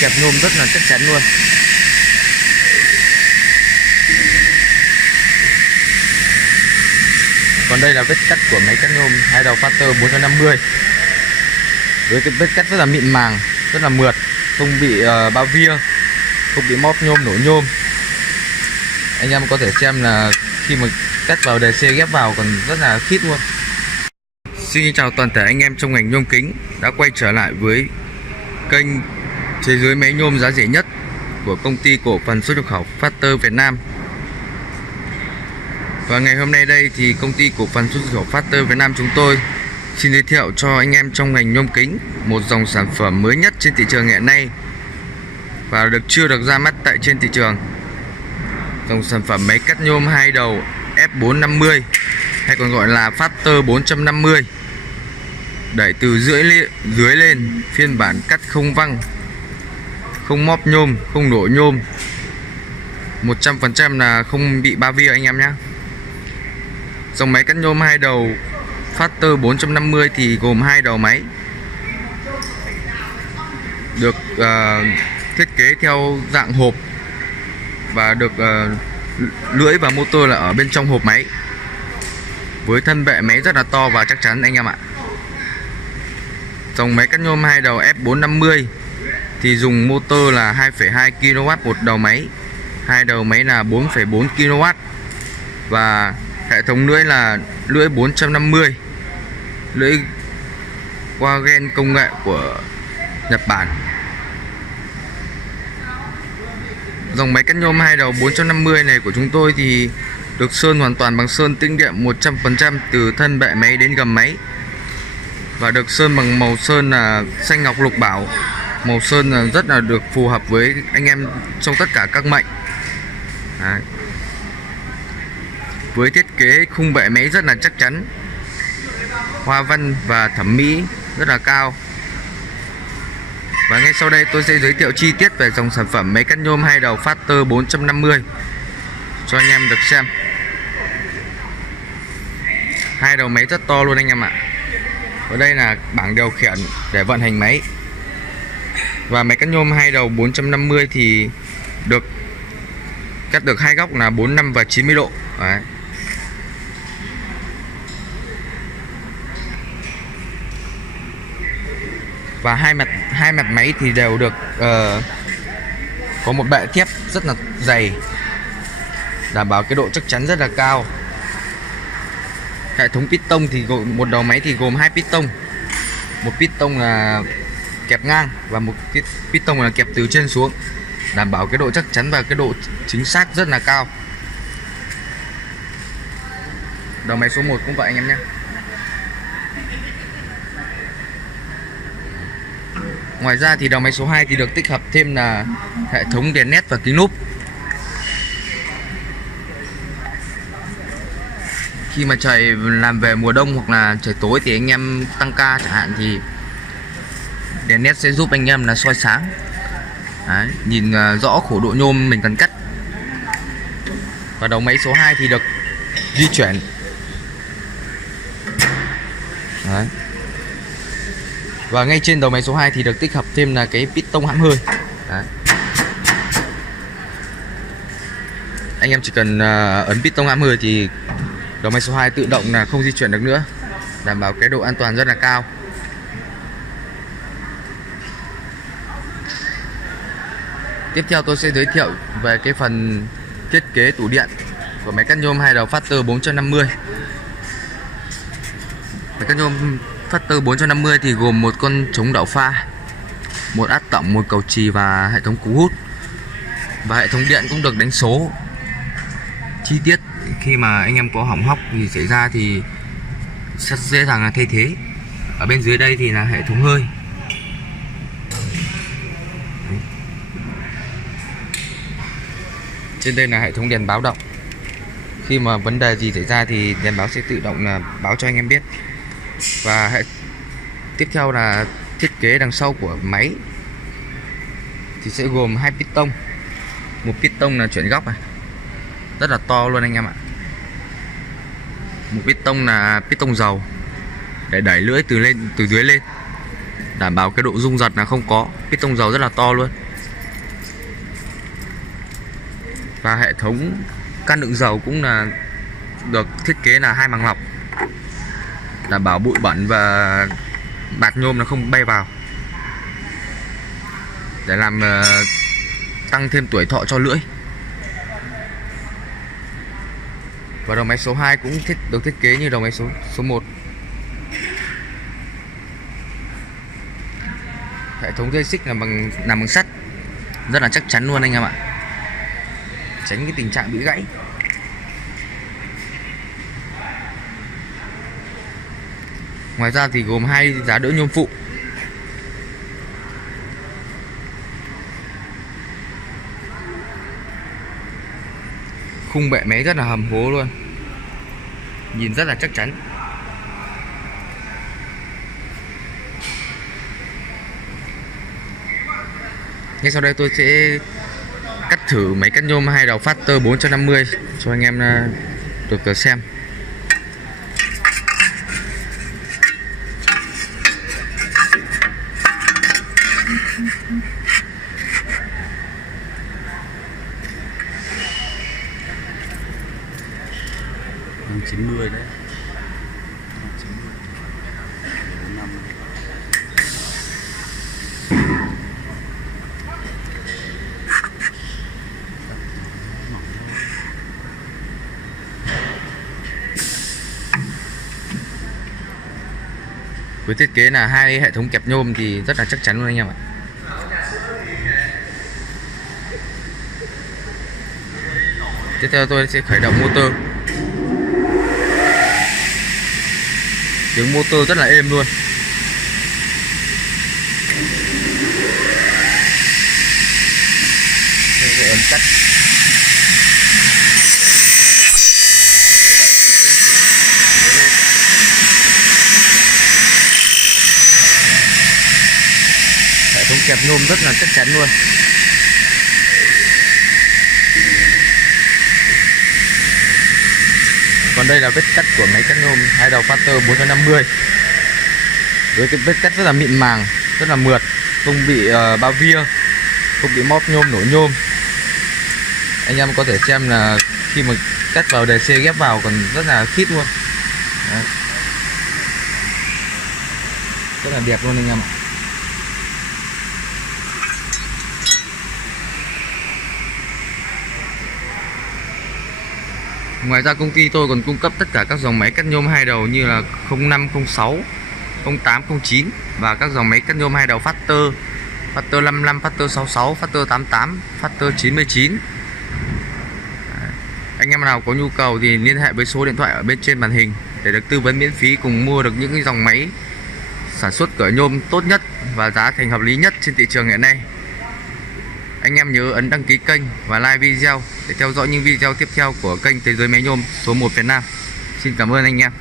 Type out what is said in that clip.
kẹp nhôm rất là chắc chắn luôn. Còn đây là vết cắt của máy cắt nhôm hai đầu Factor 450 với cái vết cắt rất là mịn màng, rất là mượt, không bị bao via, không bị móp nhôm, nổ nhôm. Anh em có thể xem là khi mà cắt vào đề C ghép vào còn rất là khít luôn. Xin chào toàn thể anh em trong ngành nhôm kính đã quay trở lại với kênh thế giới máy nhôm giá rẻ nhất của công ty cổ phần xuất nhập khẩu Factor Việt Nam. Và ngày hôm nay đây thì công ty cổ phần xuất nhập khẩu Factor Việt Nam chúng tôi xin giới thiệu cho anh em trong ngành nhôm kính một dòng sản phẩm mới nhất trên thị trường hiện nay và chưa được ra mắt tại trên thị trường. Dòng sản phẩm máy cắt nhôm hai đầu F450 hay còn gọi là Factor 450, đẩy từ dưới lên, phiên bản cắt không văng, không móp nhôm, không nổ nhôm, 100% là không bị ba via anh em nhé. Dòng máy cắt nhôm hai đầu Factor 450 thì gồm hai đầu máy, được thiết kế theo dạng hộp và được lưỡi và motor là ở bên trong hộp máy, với thân bệ máy rất là to và chắc chắn anh em ạ. Dòng máy cắt nhôm hai đầu F450 thì dùng motor là 2,2 kW một đầu máy, hai đầu máy là 4,4 kW và hệ thống lưỡi là lưỡi 450, lưỡi Wagen công nghệ của Nhật Bản. Dòng máy cắt nhôm hai đầu 450 này của chúng tôi thì được sơn hoàn toàn bằng sơn tĩnh điện 100% từ thân bệ máy đến gầm máy, và được sơn bằng màu sơn là xanh ngọc lục bảo. Màu sơn là rất là được phù hợp với anh em trong tất cả các mệnh. Đấy. Với thiết kế khung bệ máy rất là chắc chắn, hoa văn và thẩm mỹ rất là cao. Và ngay sau đây tôi sẽ giới thiệu chi tiết về dòng sản phẩm máy cắt nhôm hai đầu Factor 450 cho anh em được xem. Hai đầu máy rất to luôn anh em ạ. Ở đây là bảng điều khiển để vận hành máy. Và máy cắt nhôm hai đầu 450 thì được cắt được hai góc là 45 và 90 độ. Đấy. Và hai mặt máy thì đều được có một bệ thép rất là dày, đảm bảo cái độ chắc chắn rất là cao. Hệ thống piston thì một đầu máy thì gồm hai piston, một piston là kẹp ngang và một piston là kẹp từ trên xuống, đảm bảo cái độ chắc chắn và cái độ chính xác rất là cao. Đầu máy số 1 cũng vậy anh em nhé. Ngoài ra thì đầu máy số 2 thì được tích hợp thêm là hệ thống đèn led và kính lúp. Khi mà trời làm về mùa đông hoặc là trời tối thì anh em tăng ca chẳng hạn thì đèn led sẽ giúp anh em là soi sáng. Đấy, nhìn rõ khổ độ nhôm mình cần cắt. Và đầu máy số 2 thì được di chuyển. Đấy. Và ngay trên đầu máy số 2 thì được tích hợp thêm là cái piston hãm hơi. Đấy. Anh em chỉ cần ấn piston hãm hơi thì đầu máy số 2 tự động là không di chuyển được nữa, đảm bảo cái độ an toàn rất là cao. Tiếp theo tôi sẽ giới thiệu về cái phần thiết kế tủ điện của máy cắt nhôm hai đầu Factor 450. Máy cắt nhôm Factor 450 thì gồm một con chống đảo pha, một át tổng, một cầu chì và hệ thống cú hút. Và hệ thống điện cũng được đánh số chi tiết, khi mà anh em có hỏng hóc gì xảy ra thì rất dễ dàng là thay thế. Ở bên dưới đây thì là hệ thống hơi. Trên đây là hệ thống đèn báo động. Khi mà vấn đề gì xảy ra thì đèn báo sẽ tự động là báo cho anh em biết. Và tiếp theo là thiết kế đằng sau của máy thì sẽ gồm hai piston. Một piston là chuyển góc này, rất là to luôn anh em ạ. Một piston là piston dầu để đẩy lưỡi từ dưới lên, đảm bảo cái độ rung giật là không có. Piston dầu rất là to luôn. Và hệ thống can đựng dầu cũng là được thiết kế là 2 màng lọc, đảm bảo bụi bẩn và bạt nhôm nó không bay vào, để làm tăng thêm tuổi thọ cho lưỡi. Và đầu máy số 2 cũng được thiết kế như đầu máy số 1. Hệ thống dây xích là làm bằng sắt, rất là chắc chắn luôn anh em ạ, tránh cái tình trạng bị gãy. Ngoài ra thì gồm 2 giá đỡ nhôm phụ. Khung bệ máy rất là hầm hố luôn, nhìn rất là chắc chắn. Ngay sau đây tôi sẽ cắt thử máy cắt nhôm 2 đầu Factor 450 cho anh em được xem. Năm 90 đấy. Với thiết kế là 2 hệ thống kẹp nhôm thì rất là chắc chắn luôn anh em ạ. Tiếp theo tôi sẽ khởi động motor. Tiếng motor rất là êm luôn. Tôi sẽ ấn cắt. Hệ thống kẹp nhôm rất là chắc chắn luôn. Còn đây là vết cắt của máy cắt nhôm 2 đầu Factor 450. Với cái vết cắt rất là mịn màng, rất là mượt, không bị bao via, không bị móp nhôm, nổ nhôm. Anh em có thể xem là khi mà cắt vào đề C ghép vào còn rất là khít luôn. Đấy. Rất là đẹp luôn anh em ạ. Ngoài ra công ty tôi còn cung cấp tất cả các dòng máy cắt nhôm 2 đầu như là 05, 06, 08, 09 và các dòng máy cắt nhôm 2 đầu Factor, Factor 55, Factor 66, Factor 88, Factor 99. Anh em nào có nhu cầu thì liên hệ với số điện thoại ở bên trên màn hình để được tư vấn miễn phí, cùng mua được những cái dòng máy sản xuất cửa nhôm tốt nhất và giá thành hợp lý nhất trên thị trường hiện nay. Anh em nhớ ấn đăng ký kênh và like video để theo dõi những video tiếp theo của kênh Thế giới máy nhôm số 1 Việt Nam. Xin cảm ơn anh em.